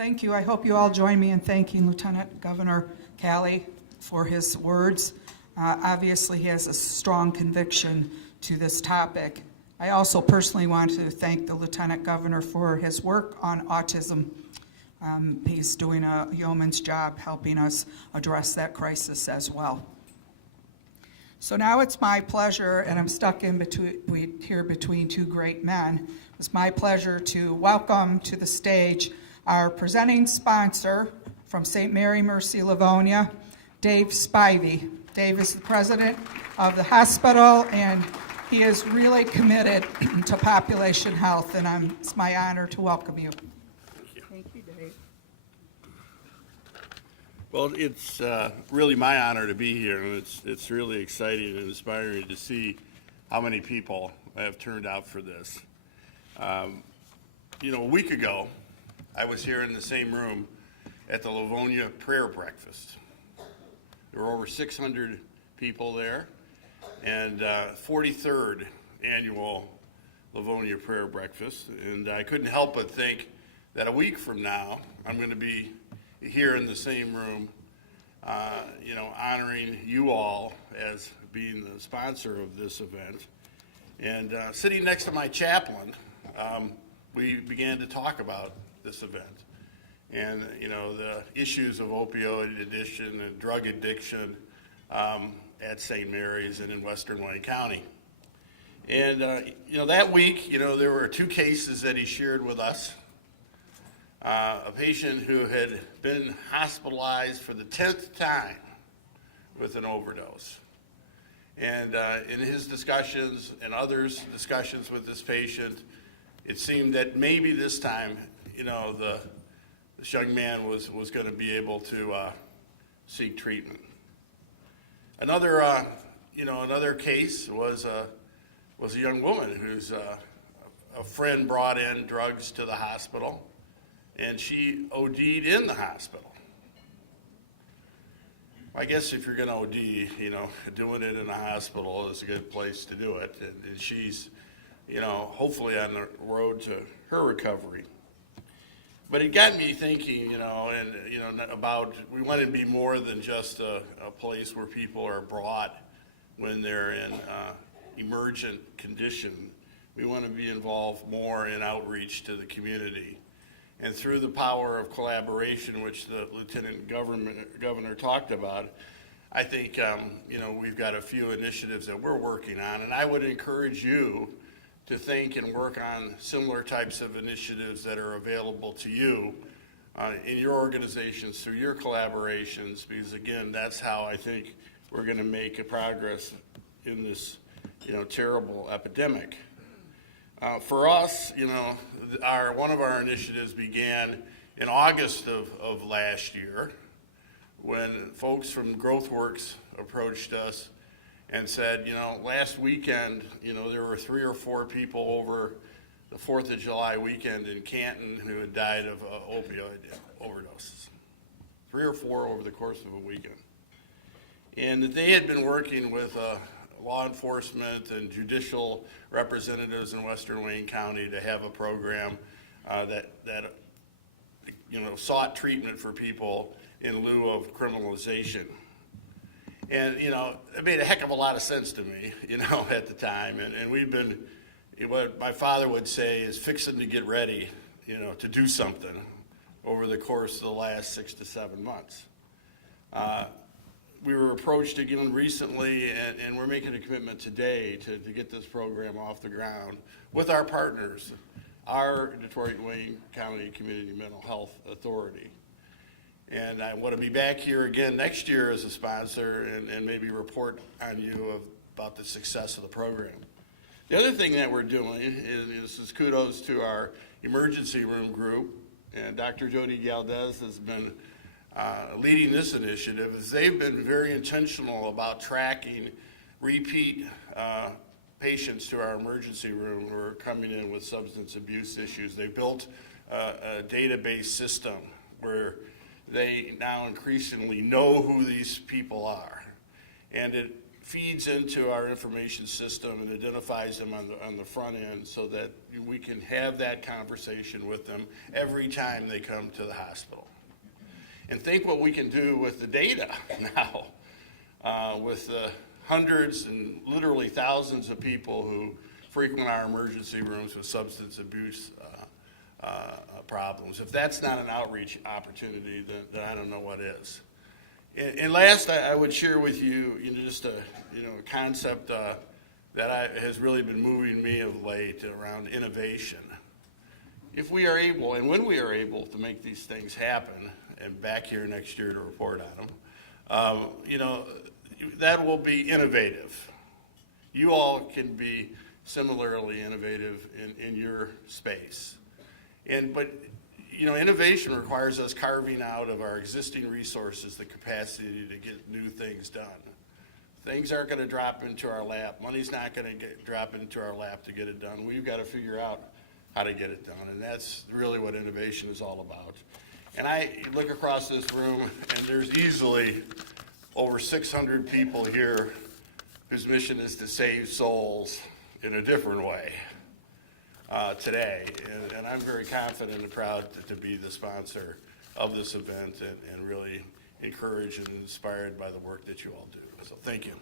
Thank you. I hope you all join me in thanking Lieutenant Governor Calley for his words. Obviously, he has a strong conviction to this topic. I also personally want to thank the Lieutenant Governor for his work on autism. He's doing a yeoman's job helping us address that crisis as well. So now it's my pleasure, and I'm stuck in between two great men. It's my pleasure to welcome to the stage our presenting sponsor from St. Mary Mercy Livonia, Dave Spivey. Dave is the president of the hospital, and he is really committed to population health, and it's my honor to welcome you. Thank you, Dave. Well, it's really my honor to be here, and it's really exciting and inspiring to see how many people have turned out for this. A week ago, I was here in the same room at the Livonia prayer breakfast. There were over 600 people there, and 43rd annual Livonia prayer breakfast. And I couldn't help but think that a week from now, I'm going to be here in the same room, honoring you all as being the sponsor of this event. And sitting next to my chaplain, we began to talk about this event and, the issues of opioid addiction and drug addiction at St. Mary's and in Western Wayne County. And, that week, there were two cases that he shared with us. A patient who had been hospitalized for the 10th time with an overdose. And in his discussions and others' discussions with this patient, it seemed that maybe this time, this young man was going to be able to seek treatment. Another case was a young woman whose a friend brought in drugs to the hospital, and she OD'd in the hospital. I guess if you're going to OD, doing it in a hospital is a good place to do it. And she's, hopefully on the road to her recovery. But it got me thinking, about we want to be more than just a place where people are brought when they're in emergent condition. We want to be involved more in outreach to the community. And through the power of collaboration, which the Lieutenant Governor talked about, I think, we've got a few initiatives that we're working on. And I would encourage you to think and work on similar types of initiatives that are available to you in your organizations through your collaborations, because, again, that's how I think we're going to make a progress in this, terrible epidemic. For us, one of our initiatives began in August of last year when folks from GrowthWorks approached us and said, last weekend, there were 3 or 4 people over the 4th of July weekend in Canton who had died of opioid overdoses. 3 or 4 over the course of a weekend. And that they had been working with law enforcement and judicial representatives in Western Wayne County to have a program that sought treatment for people in lieu of criminalization. And, it made a heck of a lot of sense to me, at the time. And we've been, what my father would say is fixing to get ready, to do something over the course of the last 6 to 7 months. We were approached again recently, and we're making a commitment today to get this program off the ground with our partners, our Detroit Wayne County Community Mental Health Authority. And I want to be back here again next year as a sponsor and maybe report on you about the success of the program. The other thing that we're doing is kudos to our emergency room group, and Dr. Jody Galdes has been leading this initiative, is they've been very intentional about tracking repeat patients to our emergency room who are coming in with substance abuse issues. They built a database system where they now increasingly know who these people are. And it feeds into our information system and identifies them on the front end so that we can have that conversation with them every time they come to the hospital. And think what we can do with the data now, with the hundreds and literally thousands of people who frequent our emergency rooms with substance abuse problems. If that's not an outreach opportunity, then I don't know what is. And last, I would share with you, just a concept that has really been moving me of late around innovation. If we are able, and when we are able to make these things happen, and back here next year to report on them, that will be innovative. You all can be similarly innovative in your space. But innovation requires us carving out of our existing resources the capacity to get new things done. Things aren't going to drop into our lap. Money's not going to drop into our lap to get it done. We've got to figure out how to get it done, and that's really what innovation is all about. And I look across this room, and there's easily over 600 people here whose mission is to save souls in a different way today. And I'm very confident and proud to be the sponsor of this event and really encouraged and inspired by the work that you all do. So thank you.